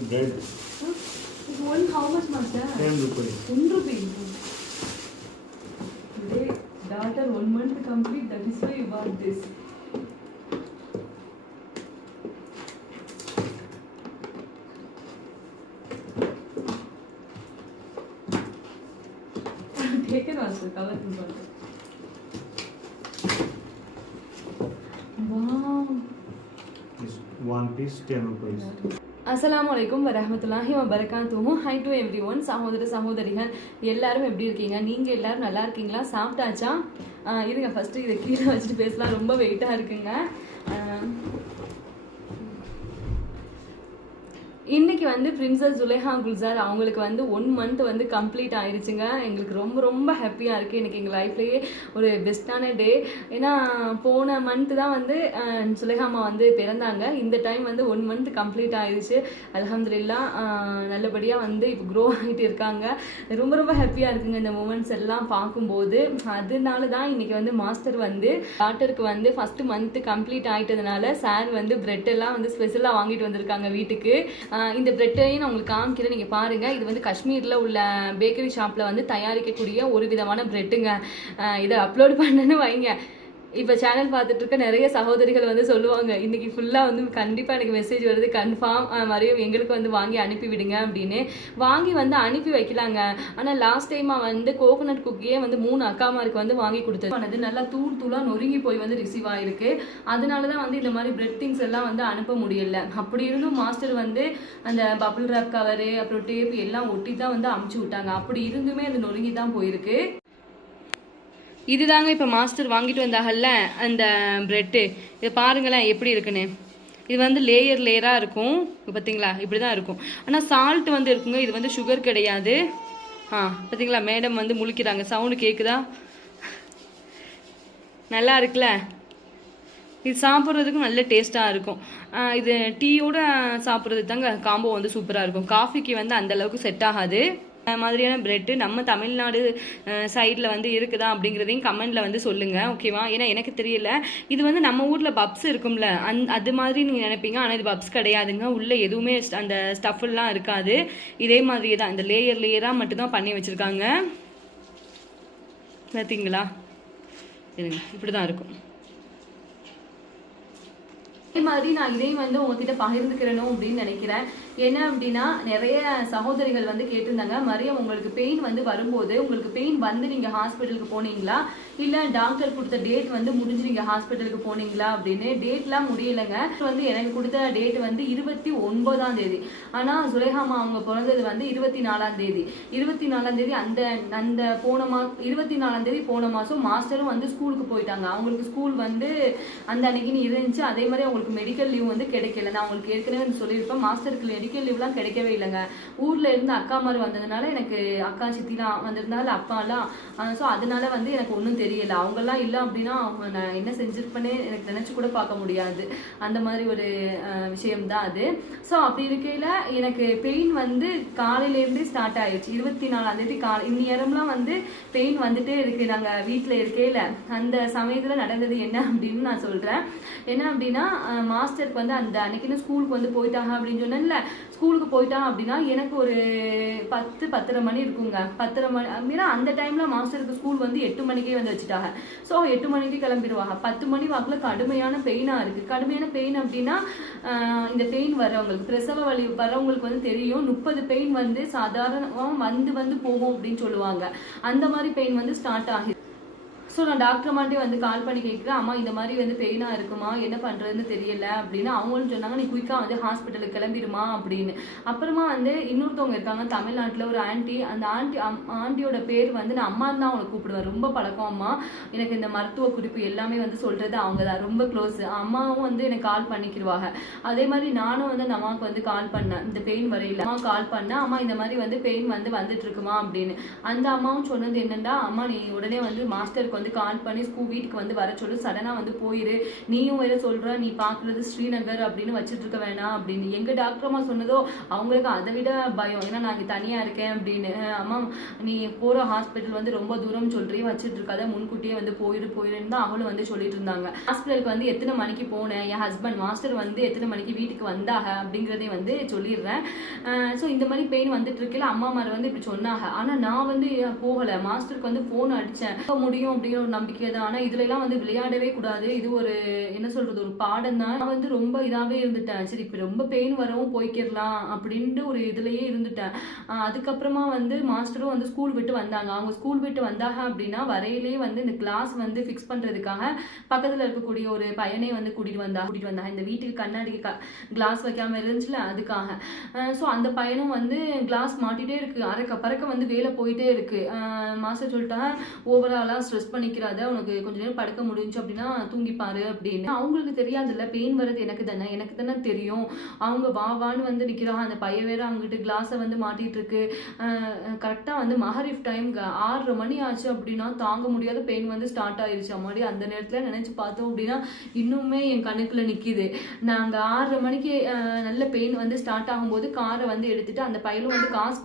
bread. This one how much, master? 10 rupees. 1 rupee. Today, daughter 1 month complete. That is why you bought this. Take it also, cover it. Wow. This one piece 10 rupees. அஸ்ஸலாமுஅலைக்கும் வரஹ்மத்துல்லாஹி வபரகாத்துஹு. High to everyone. சகோதர சகோதரிகள் எல்லாரும் எப்படி இருக்கீங்க? நீங்கள் எல்லாரும் நல்லா இருக்கீங்களா? சாப்பிட்டாச்சா? இருங்க ஃபஸ்ட்டு இதை கீழே வச்சுட்டு பேசலாம், ரொம்ப வெயிட்டாக இருக்குங்க. இன்னைக்கு வந்து பிரின்சஸ் ஜுலேஹா குல்சார் அவங்களுக்கு வந்து 1 மந்த் வந்து கம்ப்ளீட் ஆயிடுச்சுங்க. எங்களுக்கு ரொம்ப ரொம்ப ஹாப்பியாக இருக்குது. இன்றைக்கி எங்கள் லைஃப்லேயே ஒரு பெஸ்ட்டான டே. ஏன்னா போன மந்த்து தான் வந்து சுலேஹாமா வந்து பிறந்தாங்க. இந்த டைம் வந்து 1 மந்த் கம்ப்ளீட் ஆயிடுச்சு. அல்ஹம்துலில்லாஹ் நல்லபடியாக வந்து இப்போ க்ரோ ஆகிட்டு இருக்காங்க. ரொம்ப ரொம்ப ஹாப்பியாக இருக்குங்க இந்த மூமெண்ட்ஸ் எல்லாம் பார்க்கும்போது. அதனால தான் இன்றைக்கி வந்து மாஸ்டர் வந்து டாக்டருக்கு வந்து ஃபஸ்ட்டு மந்த்து கம்ப்ளீட் ஆகிட்டதுனால சார் வந்து பிரெட் எல்லாம் வந்து ஸ்பெஷலாக வாங்கிட்டு வந்திருக்காங்க வீட்டுக்கு. இந்த பிரெட்டையும் நான் உங்களுக்கு காமிக்கிறேன், நீங்கள் பாருங்கள். இது வந்து காஷ்மீரில் உள்ள பேக்கரி ஷாப்பில் வந்து தயாரிக்கக்கூடிய ஒரு விதமான பிரெட்டுங்க. இதை அப்லோட் பண்ணணும்னு வைங்க. இப்போ சேனல் பார்த்துட்டு இருக்க நிறைய சகோதரிகள் வந்து சொல்லுவாங்க, இன்றைக்கி ஃபுல்லாக வந்து கண்டிப்பாக எனக்கு மெசேஜ் வருது, கன்ஃபார்ம் மறுபடியும் எங்களுக்கு வந்து வாங்கி அனுப்பி விடுங்க அப்படின்னு. வாங்கி வந்து அனுப்பி வைக்கலாங்க. ஆனால் லாஸ்ட் டைமாக வந்து கோகோனட் குக்கியே வந்து 3 அக்காமாருக்கு வந்து வாங்கி கொடுத்தது நல்லா தூளாக நொறுங்கி போய் வந்து ரிசீவ் ஆகிருக்கு. அதனால தான் வந்து இந்த மாதிரி பிரெட் திங்ஸ் எல்லாம் வந்து அனுப்ப முடியல. அப்படி இருந்தும் மாஸ்டர் வந்து அந்த பபிள் ரேப் கவரு அப்புறம் டேப் எல்லாம் ஒட்டி தான் வந்து அமுச்சு விட்டாங்க. அப்படி இருந்துமே அது நொறுங்கி தான் போயிருக்கு. இதுதாங்க இப்போ மாஸ்டர் வாங்கிட்டு வந்தாங்கல்ல அந்த பிரெட்டு. இதை பாருங்களேன் எப்படி இருக்குன்னு. இது வந்து லேயராக இருக்கும். பார்த்தீங்களா, இப்படி தான் இருக்கும். ஆனால் சால்ட் வந்து இருக்குங்க. இது வந்து சுகர் கிடையாது. பார்த்தீங்களா, மேடம் வந்து முழிக்கிறாங்க. சவுண்டு கேட்குதா? நல்லா இருக்குல்ல? இது சாப்பிட்றதுக்கும் நல்ல டேஸ்ட்டாக இருக்கும். இது டீயோட சாப்பிட்றது தாங்க காம்போ வந்து சூப்பராக இருக்கும். காஃபிக்கு வந்து அந்தளவுக்கு செட் ஆகாது. மாதிரியான பிரெட்டு நம்ம தமிழ்நாடு சைடில் வந்து இருக்குதா அப்படிங்கிறதையும் கமெண்டில் வந்து சொல்லுங்கள், ஓகேவா? ஏன்னா எனக்கு தெரியல. இது வந்து நம்ம ஊரில் பப்ஸ் இருக்கும்ல, அது மாதிரி நீங்கள் நினைப்பீங்க. ஆனால் இது பப்ஸ் கிடையாதுங்க. உள்ளே எதுவுமே அந்த ஸ்டஃப்லாம் இருக்காது. இதே மாதிரியே தான் இந்த லேயராக மட்டும்தான் பண்ணி வச்சுருக்காங்க. பார்த்தீங்களா? இப்படி தான் இருக்கும். இதே மாதிரி நான் இதையும் வந்து உங்ககிட்ட பகிர்ந்துக்கிறணும் அப்படின்னு நினைக்கிறேன். என்ன அப்படின்னா, நிறைய சகோதரிகள் வந்து கேட்டிருந்தாங்க, மரியம் உங்களுக்கு பெயின் வந்து வரும்போது உங்களுக்கு பெயின் வந்து நீங்கள் ஹாஸ்பிட்டலுக்கு போனீங்களா, இல்லை டாக்டர் கொடுத்த டேட் வந்து முடிஞ்சு நீங்கள் ஹாஸ்பிட்டலுக்கு போனீங்களா அப்படின்னு. டேட்லாம் முடியலைங்க. வந்து எனக்கு கொடுத்த டேட் வந்து 29ஆம் தேதி. ஆனால் சுலேஹாமா அவங்க பிறந்தது வந்து 24ஆம் தேதி. 24ஆம் தேதி அந்த போன 24ஆம் தேதி போன மாதம் மாஸ்டரும் வந்து ஸ்கூலுக்கு போயிட்டாங்க. அவங்களுக்கு ஸ்கூல் வந்து அந்த அன்னைக்குன்னு இருந்துச்சு. அதே மாதிரி அவங்களுக்கு மெடிக்கல் லீவ் வந்து கிடைக்கல. நான் உங்களுக்கு ஏற்கனவே வந்து சொல்லியிருப்பேன், மாஸ்டருக்கு மெடிக்கல் லீவ்லாம் கிடைக்கவே இல்லைங்க. ஊரில் இருந்து அக்காமார் வந்ததுனால, எனக்கு அக்கா சித்திலாம் வந்திருந்தால அப்பாலாம். ஸோ அதனால வந்து எனக்கு ஒன்றும் தெரியலை. அவங்கெல்லாம் இல்லை அப்படின்னா அவங்க நான் என்ன செஞ்சுருப்பேனே எனக்கு நினச்சி கூட பார்க்க முடியாது. அந்த மாதிரி ஒரு விஷயம்தான் அது. ஸோ அப்படி இருக்கையில் எனக்கு பெயின் வந்து காலையிலேருந்தே ஸ்டார்ட் ஆயிடுச்சு. 24ஆம் தேதி இந்நேரம்லாம் வந்து பெயின் வந்துட்டே இருக்கு. நாங்கள் வீட்டில் இருக்கையில் அந்த சமயத்தில் நடந்தது என்ன அப்படின்னு நான் சொல்கிறேன். என்ன அப்படின்னா, மாஸ்டருக்கு வந்து அந்த அன்னைக்குன்னு ஸ்கூலுக்கு வந்து போயிட்டாங்க அப்படின்னு சொன்னேன்ல. ஸ்கூலுக்கு போயிட்டான் அப்படின்னா எனக்கு ஒரு 10-10:30 மணி இருக்குங்க. 10:30 மணி அப்படின்னா அந்த டைம்ல மாஸ்டருக்கு ஸ்கூல் வந்து 8 மணிக்கே வந்து வச்சுட்டாங்க. ஸோ 8 மணிக்கு கிளம்பிடுவாங்க. 10 மணி வாக்கில் கடுமையான பெயினாக இருக்குது. கடுமையான பெயின் அப்படின்னா இந்த பெயின் வர்றவங்களுக்கு, பிரசவ வலி வர்றவங்களுக்கு வந்து தெரியும். 30 பெயின் வந்து சாதாரணமாக வந்து போகும் அப்படின்னு சொல்லுவாங்க. அந்த மாதிரி பெயின் வந்து ஸ்டார்ட் ஆகுது. ஸோ நான் டாக்டர் மாட்டே வந்து கால் பண்ணி கேட்குறேன், அம்மா இந்த மாதிரி வந்து பெயினாக இருக்குமா, என்ன பண்ணுறதுன்னு தெரியல அப்படின்னு. அவங்களும் சொன்னாங்க, நீ குயிக்காக வந்து ஹாஸ்பிட்டலுக்கு கிளம்பிடுமா அப்படின்னு. அப்புறமா வந்து இன்னொருத்தவங்க இருக்காங்க தமிழ்நாட்டில், ஒரு ஆண்டி. அந்த ஆண்டியோட பேர் வந்து நான் அம்மான்னு தான் அவங்களை கூப்பிடுவேன். ரொம்ப பழக்கம் அம்மா. எனக்கு இந்த மருத்துவ குறிப்பு எல்லாமே வந்து சொல்கிறது அவங்க தான், ரொம்ப க்ளோஸ். அம்மாவும் வந்து எனக்கு கால் பண்ணிக்கிடுவாங்க. அதே மாதிரி நானும் வந்து அந்த அம்மாவுக்கு வந்து கால் பண்ணேன், இந்த பெயின் வரையில. அம்மா கால் பண்ணேன், அம்மா இந்த மாதிரி வந்து பெயின் வந்து வந்துட்டு இருக்குமா அப்படின்னு. அந்த அம்மாவும் சொன்னது என்னென்னா, அம்மா நீ உடனே வந்து மாஸ்டருக்கு வந்து கால் பண்ணி வீட்டுக்கு வந்து வர சொல்லு, சடனா வந்து போயிரு, நீயும் வேற சொல்ற நீ பாக்குறது ஸ்ரீநகர் அப்படின்னு வச்சுட்டு இருக்க வேணாம் அப்படின்னு. எங்க டாக்டர் அம்மா சொன்னதோ அவங்களுக்கு அதை விட பயம், ஏன்னா நான் தனியா இருக்கேன் அப்படின்னு. அம்மா நீ போற ஹாஸ்பிட்டல் வந்து ரொம்ப தூரம் சொல்றே, வச்சுட்டு இருக்காத, முன்கூட்டியே வந்து போயிருன்னு தான் அவளும் வந்து சொல்லிட்டு இருந்தாங்க. ஹாஸ்பிட்டலுக்கு வந்து எத்தனை மணிக்கு போனேன், என் ஹஸ்பண்ட் மாஸ்டர் வந்து எத்தனை மணிக்கு வீட்டுக்கு வந்தாக அப்படிங்கிறதே வந்து சொல்லிடுறேன். ஸோ இந்த மாதிரி பெயின் வந்துட்டு இருக்கல அம்மா மாதிரி வந்து இப்படி சொன்னாங்க. ஆனா நான் வந்து போகல, மாஸ்டருக்கு வந்து போன் அடிச்சேன், முடியும் அப்படிங்கிற ஒரு நம்பிக்கை தான். ஆனா இதுல எல்லாம் வந்து விளையாடவே கூடாது, இது ஒரு என்ன சொல்றது ஒரு பாடம் தான். நான் வந்து ரொம்ப இதாவே இருந்துட்டேன், சரி இப்ப ரொம்ப பெயின் வரவும் போய்க்கிடலாம் அப்படின்ட்டு ஒரு இதுலயே இருந்துட்டேன். அதுக்கப்புறமா வந்து மாஸ்டரும் வந்து ஸ்கூல் விட்டு வந்தாங்க. அவங்க ஸ்கூல் விட்டு வந்தாங்க அப்படின்னா வரையிலேயே வந்து இந்த கிளாஸ் வந்து ஃபிக்ஸ் பண்றதுக்காக பக்கத்துல இருக்கக்கூடிய ஒரு பையனை வந்து கூட்டிட்டு வந்தாங்க. இந்த வீட்டுக்கு கண்ணாடி கிளாஸ் வைக்காம இருந்துச்சுல அதுக்காக. ஸோ அந்த பையனும் வந்து கிளாஸ் மாட்டிட்டே இருக்கு, அரைக்க பறக்க வந்து வேலை போயிட்டே இருக்கு. மாஸ்டர் சொல்லிட்டாங்க ஓவராலா ஸ்ட்ரெஸ் பண்ணிக்கிறாத, உனக்கு கொஞ்ச நேரம் படுக்க முடிஞ்சு அப்படின்னா தூங்கிப்பாரு அப்படின்னு. அவங்களுக்கு தெரியாதுல்ல பெயின் வர்றது எனக்கு தானே தெரியும். அவங்க வான்னு வந்து நிக்கிறாங்க, அந்த பையன் வேற அங்கிட்டு கிளாஸை வந்து மாட்டிட்டு இருக்கு. கரெக்டா வந்து மஹரிஃப் டைம் 6:30 மணி ஆச்சு அப்படின்னா தாங்க முடியாத பெயின் வந்து ஸ்டார்ட் ஆயிருச்சு. அம்மாடி அந்த நேரத்துல நினைச்சு பார்த்தோம் அப்படின்னா இன்னுமே என் கண்ணுக்குள்ள நிக்குது. நாங்க 6:30 மணிக்கு நல்ல பெயின் வந்து ஸ்டார்ட் ஆகும்போது காரை வந்து எடுத்துட்டு அந்த பையனும் வந்து காசு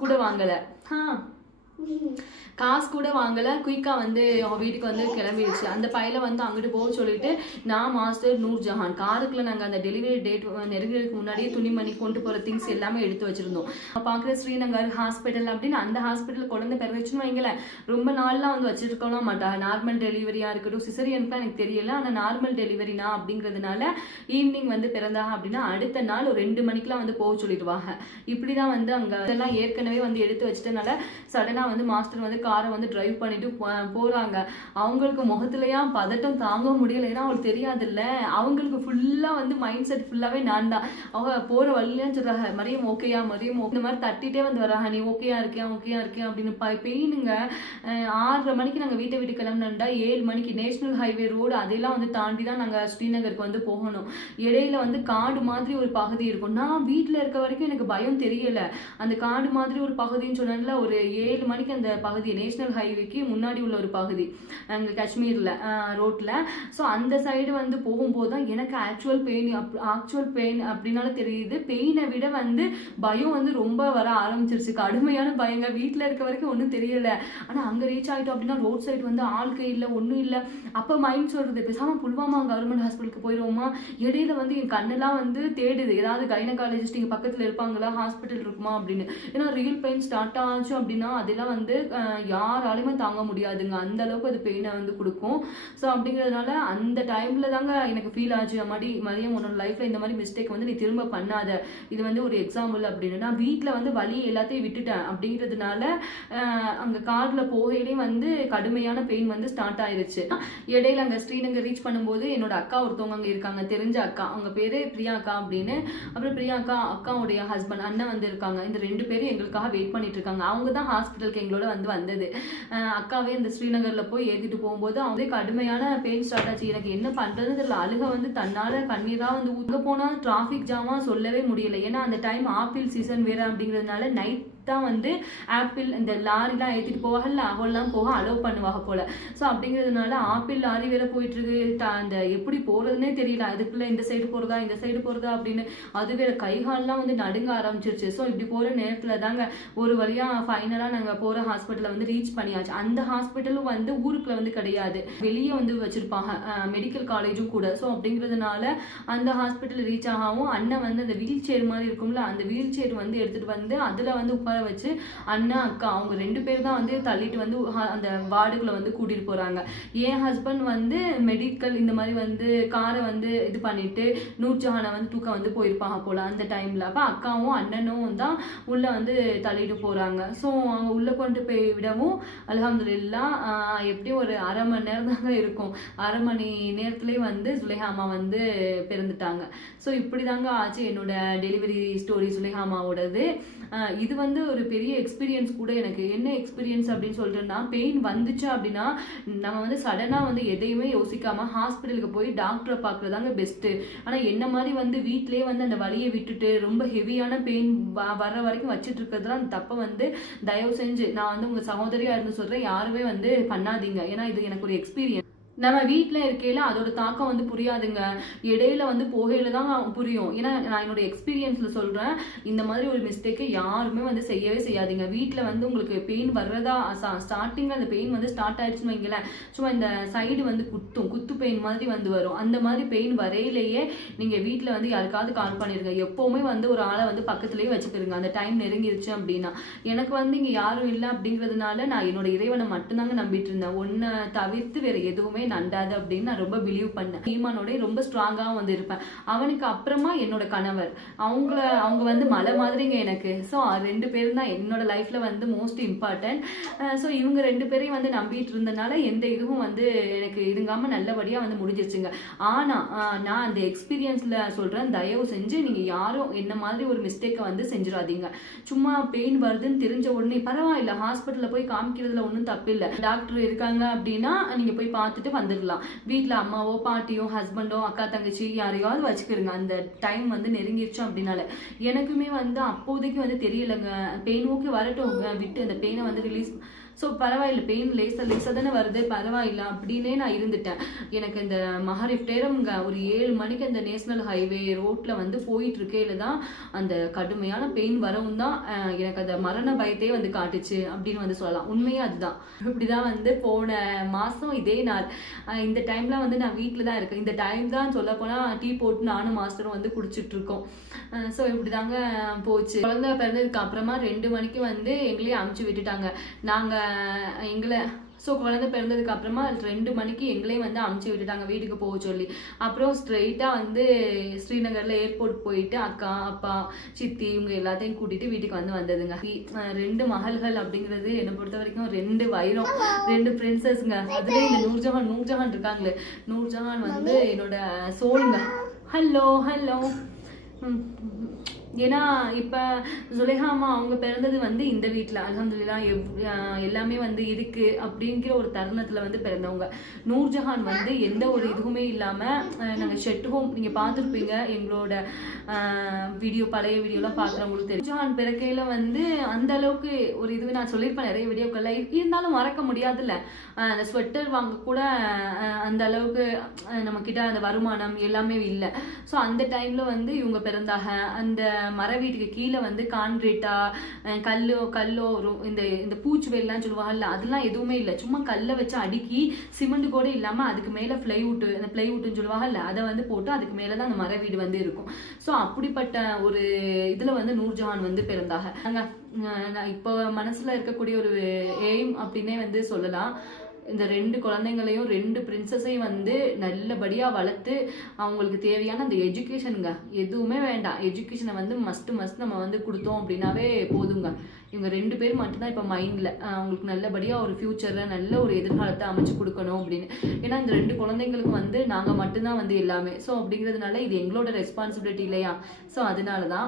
கூட வாங்கல, குயிக்கா வந்து அவன் வீட்டுக்கு வந்து கிளம்பிடுச்சு. அந்த பையில வந்து அங்கிட்டு போக சொல்லிட்டு நான் மாஸ்டர் நூர்ஜஹான் காருக்குள்ள நாங்க அந்த டெலிவரி டேட் நெருங்கிறதுக்கு முன்னாடியே துணிமணி கொண்டு போற திங்ஸ் எல்லாமே எடுத்து வச்சிருந்தோம். பாக்குற ஸ்ரீநகர் ஹாஸ்பிட்டல் அப்படின்னு அந்த ஹாஸ்பிட்டல் குழந்தை பிறந்துச்சுன்னு வைங்களேன், ரொம்ப நாள்லாம் வந்து வச்சிருக்கலாம் மாட்டாங்க. நார்மல் டெலிவரியா இருக்கட்டும், சிசரியனுக்கு எனக்கு தெரியல, ஆனா நார்மல் டெலிவரினா அப்படிங்கிறதுனால ஈவினிங் வந்து பிறந்தாங்க அப்படின்னா அடுத்த நாள் ஒரு 2 மணிக்கெல்லாம் வந்து போக சொல்லிடுவாங்க. இப்படிதான் வந்து அங்க இதெல்லாம் ஏற்கனவே வந்து எடுத்து வச்சிட்டனால சடனா வந்து மாஸ்டர் வந்து காரை வந்து டிரைவ் பண்ணிட்டு போறாங்க. அவங்களுக்கு முகத்துலயா பதட்டம் தாங்க முடியல, ஏன்னா அவங்களுக்கு தெரியாது இல்ல, அவங்களுக்கு ஃபுல்லா வந்து மைண்ட் செட் ஃபுல்லாவே நான் தான். அவங்க போற வழியிலன்னு சொல்றாங்க மரியம் ஓகேயா, இந்த மாதிரி தட்டிட்டே வந்து வராங்க, நீ ஓகேயா இருக்கேன் அப்படின்னு. பெயினுங்க 6:30 மணிக்கு நாங்க வீட்டை விட்டு கிளம்பினா 7 மணிக்கு நேஷனல் ஹைவே ரோடு அதெல்லாம் வந்து தாண்டி தான் நாங்க ஸ்ரீநகருக்கு வந்து போகணும். இடையில வந்து காடு மாதிரி ஒரு பகுதி இருக்கும். நான் வீட்டுல இருக்க வரைக்கும் எனக்கு பயம் தெரியல, அந்த காடு மாதிரி ஒரு பகுதின்னு சொன்னால ஒரு 7 மணிக்கு அந்த பகுதி நேஷனல் ஹைவேக்கு முன்னாடி உள்ள ஒரு பகுதி அங்க காஷ்மீர்ல ரோட்ல. ஸோ அந்த சைடு வந்து போகும்போது தான் எனக்கு ஆக்சுவல் பெயின் அப்படின்னால தெரியுது. பெயினை விட வந்து பயம் வந்து ரொம்ப வர ஆரம்பிச்சிருச்சு, கடுமையான பயங்க. வீட்டுல இருக்க வரைக்கும் ஒன்றும் தெரியல, ஆனா அங்க ரீச் ஆயிட்டோம் அப்படின்னா ரோட் சைடு வந்து ஆள்கை இல்லை, ஒன்றும் இல்லை. அப்ப மைண்ட் சொல்றது பேசாம புல்வாமா கவர்மெண்ட் ஹாஸ்பிட்டலுக்கு போயிடுவோமா. இடையில வந்து என் கண்ணெல்லாம் வந்து தேடுது, ஏதாவது கைனகாலஜிஸ்ட் இங்க பக்கத்துல இருப்பாங்களா, ஹாஸ்பிட்டல் இருக்குமா அப்படின்னு. ஏன்னா ரியல் பெயின் ஸ்டார்ட் ஆச்சு அப்படின்னா அதெல்லாம் வந்து யாராலுமே தாங்க முடியாதுங்க, அந்த அளவுக்கு அது பெயினை வந்து கொடுக்கும். ஸோ அப்படிங்கிறதுனால அந்த டைம்ல தாங்க எனக்கு ஃபீல் ஆச்சு, மரியம் உன்னோட லைஃப்ல இந்த மாதிரி மிஸ்டேக் வந்து நீ திரும்ப பண்ணாத, இது வந்து ஒரு எக்ஸாம்பிள் அப்படின்னு. நான் வீட்டில் வந்து வலி எல்லாத்தையும் விட்டுட்டேன் அப்படிங்கிறதுனால அங்க கார்ல போகையிலே வந்து கடுமையான பெயின் வந்து ஸ்டார்ட் ஆயிருச்சு. இடையில அங்க ஸ்ரீநகர் ரீச் பண்ணும்போது என்னோட அக்கா ஒருத்தவங்க அங்க இருக்காங்க, தெரிஞ்ச அக்கா, அவங்க பேரு பிரியாக்கா அப்படின்னு. அப்புறம் பிரியாக்கா அக்காவுடைய ஹஸ்பண்ட் அண்ணன் வந்து இருக்காங்க, இந்த 2 பேரும் எங்களுக்காக வெயிட் பண்ணிட்டு இருக்காங்க. அவங்க தான் ஹாஸ்பிட்டலுக்கு எங்களோட வந்து வந்தது. அக்காவே இந்த ஸ்ரீநகர்ல போய் ஏத்திட்டு போகும்போது அவங்களுக்கு கடுமையான பெயின் ஸ்டார்ட் ஆச்சு. எனக்கு என்ன பண்றதுன்னு தெரியல, அழுக வந்து தன்னால கண்ணீரா வந்து ஊங்க போனா டிராபிக் ஜாமா சொல்லவே முடியல. ஏன்னா அந்த டைம் ஆப்பிள் சீசன் வேற அப்படிங்கிறதுனால நைட் தான் வந்து ஆப்பிள் இந்த லாரிலாம் ஏற்றிட்டு போவாங்கல்ல, அவெல்லாம் போக அலோவ் பண்ணுவாங்க போல. ஸோ அப்படிங்கிறதுனால ஆப்பிள் லாரி வேற போயிட்டு இருக்கு, அந்த எப்படி போறதுன்னே தெரியல, அதுக்குள்ள இந்த சைடு போறதா அப்படின்னு. அது வேற கைகாலெல்லாம் வந்து நடுங்க ஆரம்பிச்சிருச்சு. ஸோ இப்படி போற நேரத்துல தாங்க ஒரு வழியா ஃபைனலா நாங்க போற ஹாஸ்பிட்டலை வந்து ரீச் பண்ணியாச்சு. அந்த ஹாஸ்பிட்டலும் வந்து ஊருக்குள்ள வந்து கிடையாது, வெளியே வந்து வச்சிருப்பாங்க, மெடிக்கல் காலேஜும் கூட. ஸோ அப்படிங்கிறதுனால அந்த ஹாஸ்பிட்டல் ரீச் ஆகவும் அண்ணன் வந்து அந்த வீல் சேர் மாதிரி இருக்கும்ல, அந்த வீல் சேர் வந்து எடுத்துட்டு வந்து அதுல வந்து உட்கார வச்சு அண்ணா அக்கா அவங்க 2 பேர் தான் வந்து தள்ளிட்டு வந்து அந்த வார்டுக்குள்ள வந்து கூட்டிட்டு போறாங்க. என் ஹஸ்பண்ட் வந்து மெடிக்கல் இந்த மாதிரி வந்து காரை வந்து இது பண்ணிட்டு நூர்ஜஹானை வந்து தூக்க வந்து போயிருப்பாங்க போல அந்த டைம்ல. அப்ப அக்காவும் அண்ணனும் தான் உள்ள வந்து தள்ளிட்டு போறாங்க. ஸோ அவங்க உள்ள கொண்டு போய் விடவும் அல்ஹம்துலில்லாஹ் எப்படியும் ஒரு 1/2 மணி நேரம் தாங்க இருக்கும், 1/2 மணி நேரத்துலயே வந்து சுலேஹா அம்மா வந்து பிறந்துட்டாங்க. ஸோ இப்படிதாங்க ஆச்சு என்னோட டெலிவரி ஸ்டோரி சுலேஹா அம்மாவோடது. இது வந்து ஒரு பெரிய எக்ஸ்பீரியன்ஸ் கூட. எனக்கு என்ன எக்ஸ்பீரியன்ஸ் அப்படின்னு சொல்றேன்னா, பெயின் வந்துச்சு அப்படின்னா நம்ம வந்து சடனா வந்து எதையுமே யோசிக்காம ஹாஸ்பிட்டலுக்கு போய் டாக்டரை பார்க்கறதாங்க பெஸ்ட். ஆனா என்ன மாதிரி வந்து வீட்லயே வந்து அந்த வலியை விட்டுட்டு ரொம்ப ஹெவியான பெயின் வர்ற வரைக்கும் வச்சுட்டு இருக்கிறதுலாம் அந்த தப்பை வந்து தயவு செஞ்சு நான் வந்து உங்க சகோதரியா இருந்து சொல்றேன், யாருமே வந்து பண்ணாதீங்க. ஏன்னா இது எனக்கு ஒரு எக்ஸ்பீரியன்ஸ். நம்ம வீட்டில் இருக்கையில அதோட தாக்கம் வந்து புரியாதுங்க, இடையில வந்து போகையில தான் புரியும். ஏன்னா நான் என்னோட எக்ஸ்பீரியன்ஸ்ல சொல்றேன், இந்த மாதிரி ஒரு மிஸ்டேக்கை யாருமே வந்து செய்யவே செய்யாதீங்க. வீட்டில் வந்து உங்களுக்கு பெயின் வர்றதா ஸ்டார்டிங்ல அந்த பெயின் வந்து ஸ்டார்ட் ஆயிடுச்சுன்னு வைங்களேன், சும்மா இந்த சைடு வந்து குத்து பெயின் மாதிரி வந்து வரும். அந்த மாதிரி பெயின் வரையிலேயே நீங்க வீட்டில் வந்து யாருக்காவது கால் பண்ணிருங்க. எப்பவுமே வந்து ஒரு ஆளை வந்து பக்கத்துலேயே வச்சுக்கிருங்க அந்த டைம் நெருங்கிருச்சு அப்படின்னா. எனக்கு வந்து இங்க யாரும் இல்லை அப்படிங்கிறதுனால நான் என்னோட இறைவனை மட்டும்தாங்க நம்பிட்டு இருந்தேன். ஒன்னை தவிர்த்து வேற எதுவுமே நண்டாது அப்படின்னு நான் ரொம்ப பிலீவ் பண்ணேன். ஈமானோட ரொம்ப ஸ்ட்ராங்காகவும் வந்து இருப்பேன். அவனுக்கு அப்புறமா என்னோட கணவர், அவங்க வந்து மலை மாதிரிங்க எனக்கு. ஸோ 2 பேரும் தான் என்னோட லைஃப்ல வந்து மோஸ்ட் இம்பார்ட்டன்ட். ஸோ இவங்க 2 பேரையும் வந்து நம்பிட்டு இருந்தனால எந்த இதுவும் வந்து எனக்கு இதுங்காம நல்லபடியா வந்து முடிஞ்சிருச்சுங்க. ஆனா நான் அந்த எக்ஸ்பீரியன்ஸ்ல சொல்றேன், தயவு செஞ்சு நீங்க யாரும் என்ன மாதிரி ஒரு மிஸ்டேக்கை வந்து செஞ்சிடாதீங்க. சும்மா பெயின் வருதுன்னு தெரிஞ்ச உடனே பரவாயில்ல, ஹாஸ்பிட்டல்ல போய் காமிக்கிறதுல ஒன்றும் தப்பு இல்லை, டாக்டர் இருக்காங்க அப்படின்னா நீங்க போய் பார்த்துட்டு வந்துடலாம். வீட்டுல அம்மாவோ பாட்டியோ ஹஸ்பண்டோ அக்கா தங்கச்சி யாரையாவது வச்சுக்கிருங்க அந்த டைம் வந்து நெருங்கிடுச்சு அப்படின்னால. எனக்குமே வந்து அப்போதைக்கு வந்து தெரியலைங்க, பெயின் ஓகே வரட்டும் விட்டு அந்த பெயினை வந்து ரிலீஸ், ஸோ பரவாயில்ல பெயின் லேசாக தானே வருது பரவாயில்ல அப்படின்னே நான் இருந்துட்டேன். எனக்கு இந்த மஹரிஃப்டேரம்ங்க ஒரு 7 மணிக்கு அந்த நேஷனல் ஹைவே ரோட்ல வந்து போயிட்டு இருக்கையில தான் அந்த கடுமையான பெயின் வரவும் தான் எனக்கு அந்த மரண பயத்தையே வந்து காட்டுச்சு அப்படின்னு வந்து சொல்லலாம். உண்மையே அதுதான். இப்படிதான் வந்து போன மாசம் இதே நாள் இந்த டைம்ல வந்து நான் வீட்டில் தான் இருக்கேன். இந்த டைம் தான் சொல்ல போனா டீ போட்டு நானும் மாஸ்டரும் வந்து குடிச்சிட்டு இருக்கோம். ஸோ இப்படிதாங்க போச்சு. குழந்தை பிறந்ததுக்கு அப்புறமா 2 மணிக்கு வந்து எங்களையும் அமுச்சு விட்டுட்டாங்க. எங்களை ஸோ குழந்தை பிறந்ததுக்கு அப்புறமா 2 மணிக்கு எங்களையும் வந்து அமுச்சு விட்டுட்டாங்க வீட்டுக்கு போக சொல்லி. அப்புறம் ஸ்ட்ரெயிட்டா வந்து ஸ்ரீநகர்ல ஏர்போர்ட் போயிட்டு அக்கா அப்பா சித்தி இவங்க எல்லாத்தையும் கூட்டிட்டு வீட்டுக்கு வந்து வந்ததுங்க. 2 மகள்கள் அப்படிங்கிறது என்னை பொறுத்த வரைக்கும் 2 வைரம், 2 பிரின்சஸ்ங்க. அதுல இந்த நூர்ஜஹான் இருக்காங்களே, நூர்ஜஹான் வந்து என்னோட சோலுங்க. ஹலோ ஏன்னா இப்ப சுலேஹாமா அவங்க பிறந்தது வந்து இந்த வீட்டுல அல்ஹம்துலில்லாஹ் எல்லாமே வந்து இருக்கு அப்படிங்கிற ஒரு தருணத்துல வந்து பிறந்தவங்க. நூர்ஜஹான் வந்து எந்த ஒரு இதுவுமே இல்லாம நாங்க ஷெட் ஹோம், நீங்க பார்த்துருப்பீங்க எங்களோட பழைய வீடியோலாம் பார்க்குறவங்களுக்கு தெரியும். நூர்ஜஹான் பிறக்கையில வந்து அந்த அளவுக்கு ஒரு இது நான் சொல்லியிருப்பேன் நிறைய வீடியோக்கள்ல, இருந்தாலும் மறக்க முடியாதுல்ல. அந்த ஸ்வெட்டர் வாங்க கூட அந்த அளவுக்கு நம்ம கிட்ட அந்த வருமானம் எல்லாமே இல்லை. ஸோ அந்த டைம்ல வந்து இவங்க பிறந்தாக. அந்த மர வீட்டுக்கு கீழே வந்து கான்கிரீட்டா கல்லோ இந்த பூச்சுவேல்லாம் சொல்லுவாங்கல்ல, அதெல்லாம் எதுவுமே இல்லை. சும்மா கல்லை வச்சு அடுக்கி சிமெண்ட் கூட இல்லாம அதுக்கு மேல அந்த பிளைவுட்னு சொல்லுவாங்கல்ல, அதை வந்து போட்டு அதுக்கு மேலதான் அந்த மர வீடு வந்து இருக்கும். ஸோ அப்படிப்பட்ட ஒரு இதுல வந்து நூர்ஜஹான் வந்து பிறந்தாக. நான் இப்போ மனசுல இருக்கக்கூடிய ஒரு எய்ம் அப்படின்னே வந்து சொல்லலாம். இந்த 2 குழந்தைங்களையும் 2 பிரின்சஸையும் வந்து நல்லபடியா வளர்த்து அவங்களுக்கு தேவையான அந்த எஜுகேஷனுங்க எதுவுமே வேண்டாம், எஜுகேஷனை வந்து மஸ்ட் நம்ம வந்து கொடுத்தோம் அப்படின்னாவே போதுங்க. இவங்க 2 பேர் மட்டும்தான் இப்போ மைண்ட்ல அவங்களுக்கு நல்லபடியா ஒரு ஃபியூச்சர்ல நல்ல ஒரு எதிர்காலத்தை அமைச்சு கொடுக்கணும் அப்படின்னு. ஏன்னா இந்த 2 குழந்தைங்களுக்கு வந்து நாங்க மட்டும்தான் வந்து எல்லாமே. ஸோ அப்படிங்கிறதுனால இது எங்களோட ரெஸ்பான்சிபிலிட்டி இல்லையா. ஸோ அதனாலதான்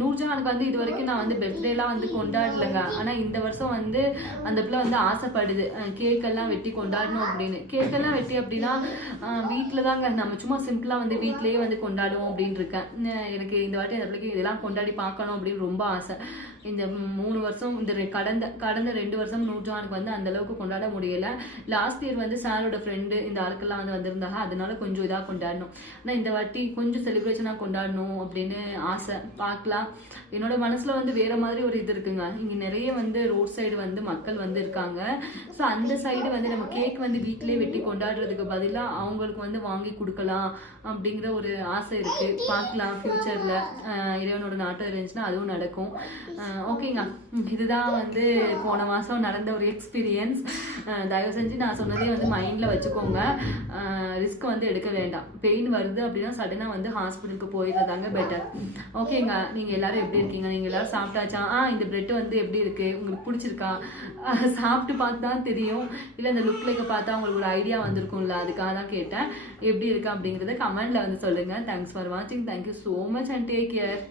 நூர்ஜஹானுக்கு வந்து இது வரைக்கும் நான் வந்து பர்த்டேலாம் வந்து கொண்டாடலைங்க. ஆனா இந்த வருஷம் வந்து அந்த பிள்ளை வந்து ஆசைப்படுது கேக்கெல்லாம் வெட்டி கொண்டாடணும் அப்படின்னு. கேக்கெல்லாம் வெட்டி அப்படின்னா வீட்டில் தாங்க நம்ம சும்மா சிம்பிளா வந்து வீட்லயே வந்து கொண்டாடுவோம் அப்படின்னு இருக்கேன். எனக்கு இந்த வாட்டி அந்த பிள்ளைக்கு இதெல்லாம் கொண்டாடி பார்க்கணும் அப்படின்னு ரொம்ப ஆசை. இந்த 3 வருஷம் இந்த கடந்த 2 வருஷம் நூர்ஜஹானுக்கு வந்து அந்த அளவுக்கு கொண்டாட முடியல. லாஸ்ட் இயர் வந்து சாரோட ஃப்ரெண்டு இந்த ஆளுக்கெல்லாம் வந்து வந்திருந்தாங்க, அதனால கொஞ்சம் இதா கொண்டாடணும். ஆனா இந்த வாட்டி கொஞ்சம் செலிப்ரேஷனா கொண்டாடணும் அப்படின்னு ஆசை. பார்க்கலாம். என்னோட மனசுல வந்து வேற மாதிரி ஒரு இது இருக்குங்க. இங்க நிறைய வந்து ரோட் சைடு வந்து மக்கள் வந்து இருக்காங்க. ஸோ அந்த சைடு வந்து நம்ம கேக் வந்து வீட்டிலேயே வெட்டி கொண்டாடுறதுக்கு பதிலாக அவங்களுக்கு வந்து வாங்கி கொடுக்கலாம் அப்படிங்கிற ஒரு ஆசை இருக்கு. பார்க்கலாம் ஃபியூச்சர்ல இறைவனோட நாட்டம் இருந்துச்சுன்னா அதுவும் நடக்கும். ஓகேங்க, இதுதான் வந்து போன மாசம் நடந்த ஒரு எக்ஸ்பீரியன்ஸ். தயவு செஞ்சு நான் சொன்னதே வந்து மைண்ட்ல வச்சுக்கோங்க. ரிஸ்க் வந்து எடுக்க வேண்டாம். பெயின் வருது அப்படின்னா சடனா வந்து ஹாஸ்பிட்டலுக்கு போயிடுறதாங்க பெட்டர். ஓகேங்க, நீங்க எல்லாரும் எப்படி இருக்கீங்க? நீங்க எல்லாரும் சாப்பிட்டாச்சா? இந்த பிரெட் வந்து எப்படி இருக்கு, உங்களுக்கு பிடிச்சிருக்கா? சாப்பிட்டு பார்த்து தான் தெரியும், இல்லை இந்த லுக்லைக்க பார்த்தா உங்களுக்கு ஒரு ஐடியா வந்திருக்கும்ல, அதுக்காக தான் கேட்டேன். எப்படி இருக்கு அப்படிங்கிறத கமெண்ட்ல வந்து சொல்லுங்க. தேங்க்ஸ் ஃபார் வாட்சிங். Thank you so much and take care.